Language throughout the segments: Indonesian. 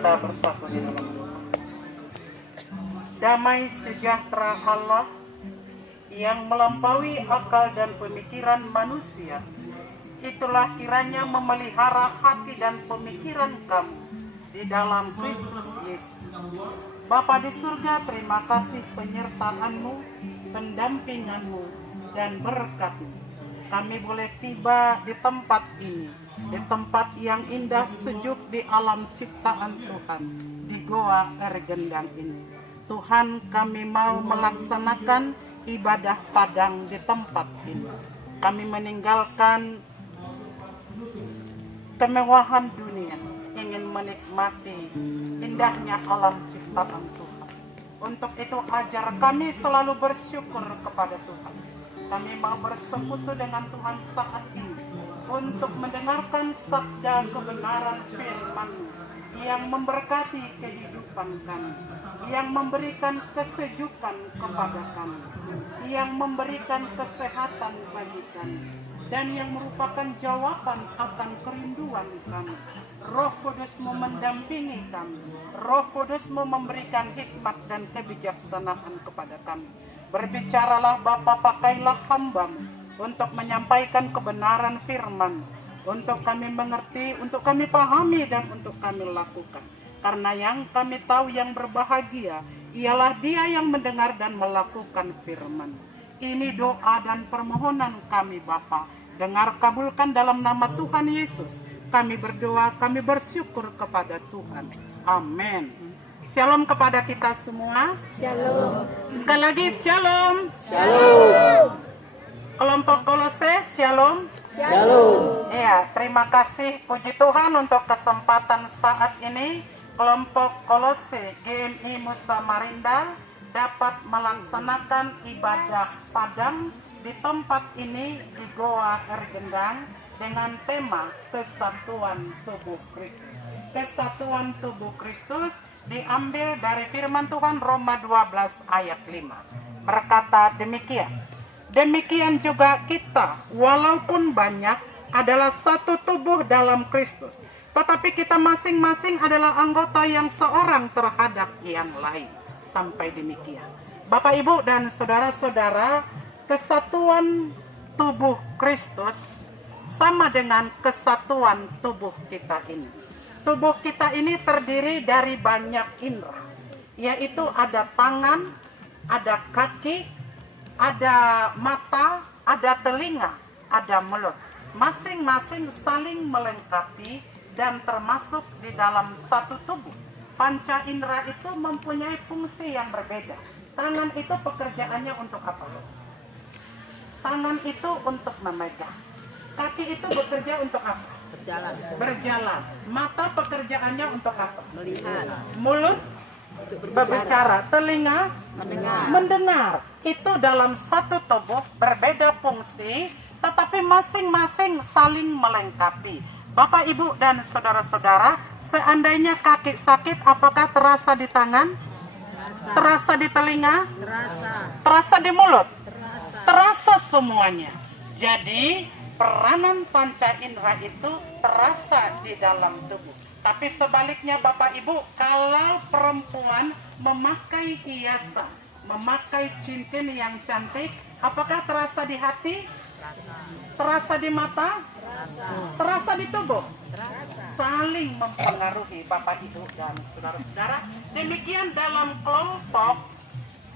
kita bersatu di dalam doa. Damai sejahtera Allah yang melampaui akal dan pemikiran manusia, itulah kiranya memelihara hati dan pemikiran kamu di dalam Kristus Yesus. Bapa di surga, terima kasih penyertaan-Mu, pendampingan-Mu, dan berkat-Mu. Kami boleh tiba di tempat ini, di tempat yang indah sejuk di alam ciptaan Tuhan, di Goa Ergendang ini. Tuhan, kami mau melaksanakan ibadah padang di tempat ini. Kami meninggalkan kemewahan dunia, ingin menikmati indahnya alam ciptaan Tuhan. Untuk itu ajar kami selalu bersyukur kepada Tuhan. Kami mau bersekutu dengan Tuhan saat ini untuk mendengarkan sabda kebenaran firman-Mu yang memberkati kehidupan kami, yang memberikan kesejukan kepada kami, yang memberikan kesehatan bagi kami, dan yang merupakan jawaban akan kerinduan kami. Roh Kudus-Mu mendampingi kami. Roh Kudus-Mu memberikan hikmat dan kebijaksanaan kepada kami. Berbicaralah Bapa, pakailah hamba-Mu untuk menyampaikan kebenaran firman, untuk kami mengerti, untuk kami pahami, dan untuk kami lakukan. Karena yang kami tahu yang berbahagia ialah dia yang mendengar dan melakukan firman. Ini doa dan permohonan kami Bapa. Dengar kabulkan dalam nama Tuhan Yesus. Kami berdoa, kami bersyukur kepada Tuhan. Amin. Shalom kepada kita semua. Shalom. Sekali lagi shalom. Shalom. Kelompok Kolose, shalom. Shalom. Ya, terima kasih puji Tuhan untuk kesempatan saat ini. Kelompok Kolose GMI Musa Marinda dapat melaksanakan ibadah padang di tempat ini di Goa Ergendang dengan tema Kesatuan Tubuh Kristus. Kesatuan Tubuh Kristus diambil dari firman Tuhan Roma 12 ayat 5. Berkata demikian. Demikian juga kita, walaupun banyak, adalah satu tubuh dalam Kristus. Tetapi kita masing-masing adalah anggota yang seorang terhadap yang lain. Sampai demikian. Bapak, Ibu, dan saudara-saudara, kesatuan tubuh Kristus sama dengan kesatuan tubuh kita ini. Tubuh kita ini terdiri dari banyak indera, yaitu ada tangan, ada kaki, ada mata, ada telinga, ada mulut. Masing-masing saling melengkapi dan termasuk di dalam satu tubuh. Panca indera itu mempunyai fungsi yang berbeda. Tangan itu pekerjaannya untuk apa? Tangan itu untuk memegang. Kaki itu bekerja untuk apa? Berjalan. Mata pekerjaannya untuk apa? Melihat. Mulut berbicara. Telinga mendengar. Itu dalam satu tubuh berbeda fungsi, tetapi masing-masing saling melengkapi. Bapak, Ibu, dan saudara-saudara, seandainya kaki sakit, apakah terasa di tangan? Terasa di telinga? Terasa di mulut? Terasa semuanya. Jadi peranan panca indera itu terasa di dalam tubuh. Tapi sebaliknya Bapak Ibu, kalau perempuan memakai hiasan, memakai cincin yang cantik, apakah terasa di hati? Terasa di mata? Terasa di tubuh? Saling mempengaruhi Bapak Ibu dan saudara-saudara. Demikian dalam kelompok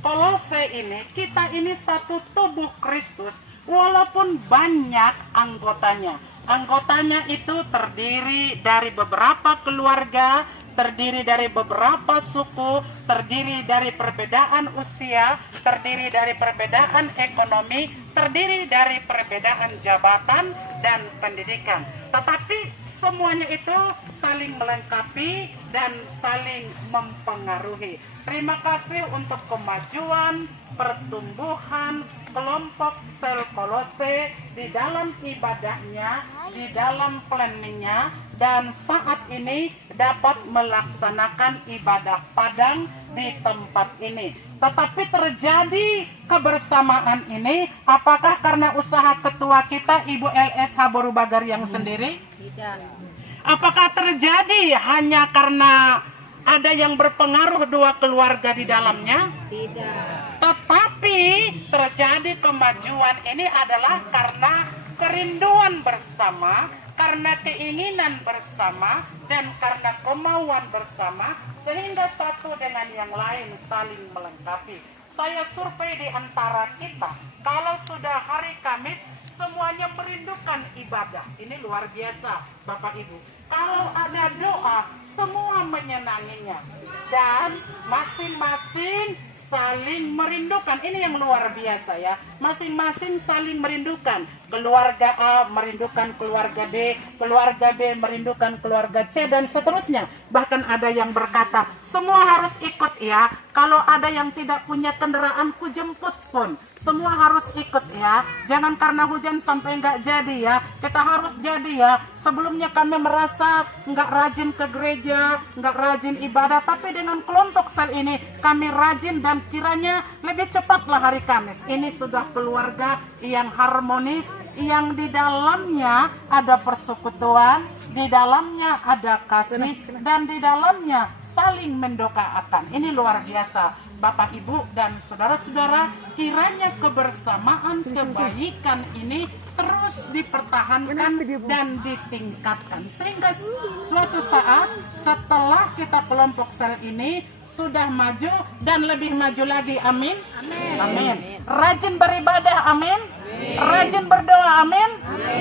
Kolose ini, kita ini satu tubuh Kristus. Walaupun banyak anggotanya. Anggotanya itu terdiri dari beberapa keluarga, terdiri dari beberapa suku, terdiri dari perbedaan usia, terdiri dari perbedaan ekonomi, terdiri dari perbedaan jabatan dan pendidikan. Tetapi semuanya itu saling melengkapi dan saling mempengaruhi. Terima kasih untuk kemajuan, pertumbuhan kelompok sel Kolose di dalam ibadahnya, di dalam planningnya, dan saat ini dapat melaksanakan ibadah padang di tempat ini. Tetapi terjadi kebersamaan ini, apakah karena usaha ketua kita Ibu LSH Borubagar yang sendiri? Tidak. Apakah terjadi hanya karena Ada yang berpengaruh dua keluarga di dalamnya? Tidak. Tetapi terjadi kemajuan ini adalah karena kerinduan bersama, karena keinginan bersama, dan karena kemauan bersama, sehingga satu dengan yang lain saling melengkapi. Saya survei di antara kita, kalau sudah hari Kamis, semuanya merindukan ibadah. Ini luar biasa, Bapak Ibu. Kalau ada doa, semua menyenanginya. Dan masing-masing saling merindukan. Ini yang luar biasa ya. Masing-masing saling merindukan. Keluarga A merindukan keluarga B, keluarga B merindukan keluarga C, dan seterusnya. Bahkan ada yang berkata, semua harus ikut ya. Kalau ada yang tidak punya kendaraan, ku jemput pun. Semua harus ikut ya. Jangan karena hujan sampai nggak jadi ya. Kita harus jadi ya. Sebelumnya kami merasa nggak rajin ke gereja, nggak rajin ibadah. Tapi dengan kelompok sel ini kami rajin dan kiranya lebih cepatlah hari Kamis. Ini sudah keluarga yang harmonis, yang di dalamnya ada persekutuan, di dalamnya ada kasih, dan di dalamnya saling mendoakan. Ini luar biasa. Bapak, Ibu, dan saudara-saudara, kiranya kebersamaan, kebaikan ini terus dipertahankan dan ditingkatkan. Sehingga suatu saat setelah kita kelompok sel ini sudah maju dan lebih maju lagi. Amin. Amin. Rajin beribadah. Amin. Rajin berdoa. Amin.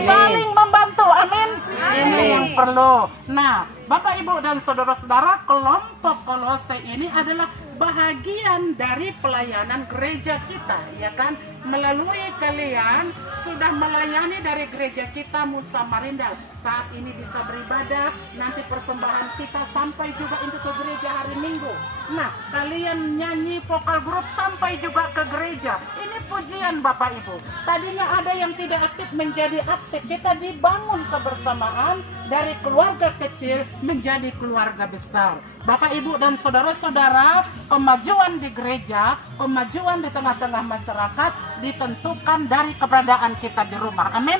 Saling membantu. Amin. Ini yang perlu. Nah, Bapak, Ibu, dan saudara-saudara, kelompok Kolose ini adalah bahagian dari pelayanan gereja kita, ya kan? Melalui kalian sudah melayani dari gereja kita Musa Marindal. Saat ini bisa beribadah, nanti persembahan kita sampai juga untuk ke gereja hari Minggu. Nah, kalian nyanyi vokal grup sampai juga ke gereja. Ini pujian Bapak Ibu. Tadinya ada yang tidak aktif menjadi aktif. Kita dibangun kebersamaan dari keluarga kecil menjadi keluarga besar. Bapak, Ibu, dan saudara-saudara, kemajuan di gereja, kemajuan di tengah-tengah masyarakat ditentukan dari keberadaan kita di rumah. Amin.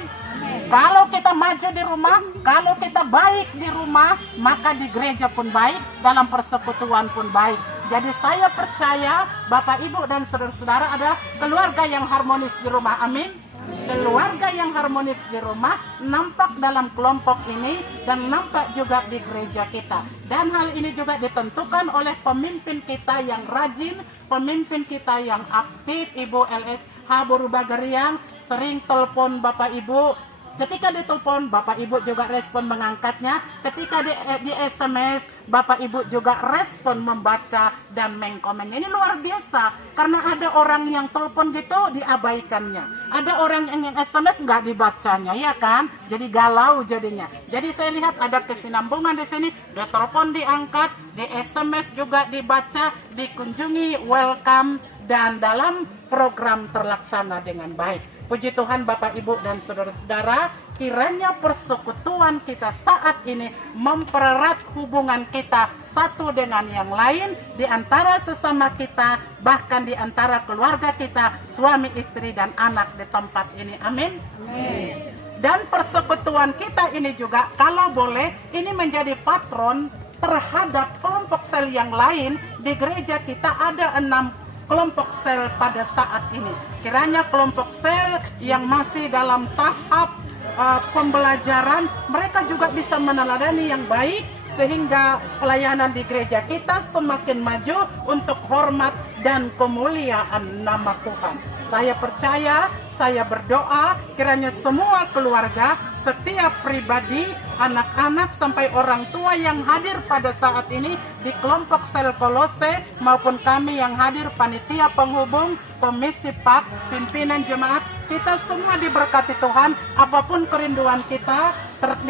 Kalau kita maju di rumah, kalau kita baik di rumah, maka di gereja pun baik, dalam persekutuan pun baik. Jadi saya percaya Bapak, Ibu, dan saudara-saudara adalah keluarga yang harmonis di rumah. Amin. Keluarga yang harmonis di rumah nampak dalam kelompok ini dan nampak juga di gereja kita. Dan hal ini juga ditentukan oleh pemimpin kita yang rajin, pemimpin kita yang aktif. Ibu LSH Borubagariang sering telepon Bapak Ibu. Ketika ditelepon, Bapak Ibu juga respon mengangkatnya. Ketika di SMS, Bapak Ibu juga respon membaca dan mengkomennya. Ini luar biasa. Karena ada orang yang telepon gitu diabaikannya. Ada orang yang SMS nggak dibacanya, ya kan? Jadi galau jadinya. Jadi saya lihat ada kesinambungan di sini. Dia telepon diangkat, di SMS juga dibaca, dikunjungi, welcome, dan dalam program terlaksana dengan baik. Puji Tuhan Bapak, Ibu, dan saudara-saudara, kiranya persekutuan kita saat ini mempererat hubungan kita satu dengan yang lain, di antara sesama kita, bahkan di antara keluarga kita, suami, istri, dan anak di tempat ini. Amin. Amin. Dan persekutuan kita ini juga, kalau boleh, ini menjadi patron terhadap kelompok sel yang lain. Di gereja kita ada 6 kelompok sel pada saat ini. Kiranya kelompok sel yang masih dalam tahap pembelajaran, mereka juga bisa meneladani yang baik, sehingga pelayanan di gereja kita semakin maju untuk hormat dan kemuliaan nama Tuhan. Saya percaya, saya berdoa, kiranya semua keluarga, setiap pribadi, anak-anak sampai orang tua yang hadir pada saat ini di kelompok sel Kolose, maupun kami yang hadir, panitia penghubung, komisi PAK, pimpinan jemaat, kita semua diberkati Tuhan. Apapun kerinduan kita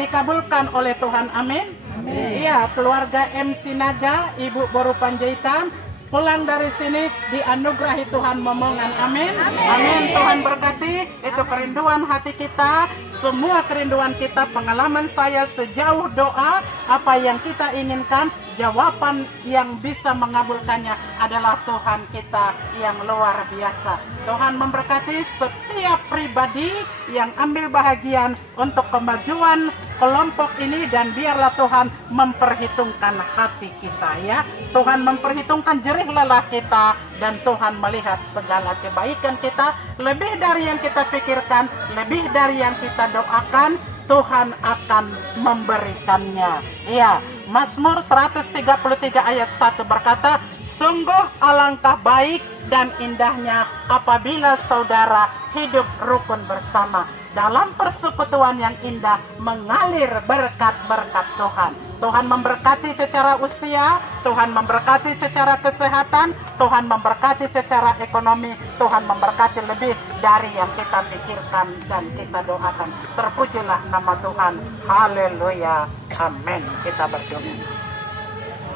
dikabulkan oleh Tuhan. Amin. Iya, keluarga MC Naga, Ibu Boru Panjaitan, pulang dari sini dianugerahi Tuhan momongan. Amin. Amin. Tuhan berkati. Itu kerinduan hati kita, semua kerinduan kita, pengalaman saya sejauh doa, apa yang kita inginkan, jawaban yang bisa mengabulkannya adalah Tuhan kita yang luar biasa. Tuhan memberkati setiap pribadi yang ambil bahagian untuk kemajuan kelompok ini, dan biarlah Tuhan memperhitungkan hati kita ya. Tuhan memperhitungkan jerih lelah kita, dan Tuhan melihat segala kebaikan kita, lebih dari yang kita pikirkan, lebih dari yang kita doakan. Tuhan akan memberikannya. Ya, Mazmur 133 ayat 1 berkata, sungguh alangkah baik dan indahnya apabila saudara hidup rukun bersama. Dalam persekutuan yang indah mengalir berkat-berkat Tuhan. Tuhan memberkati secara usia, Tuhan memberkati secara kesehatan, Tuhan memberkati secara ekonomi, Tuhan memberkati lebih dari yang kita pikirkan dan kita doakan. Terpujilah nama Tuhan. Haleluya. Amin. Kita berdoa.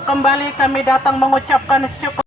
Kembali kami datang mengucapkan syukur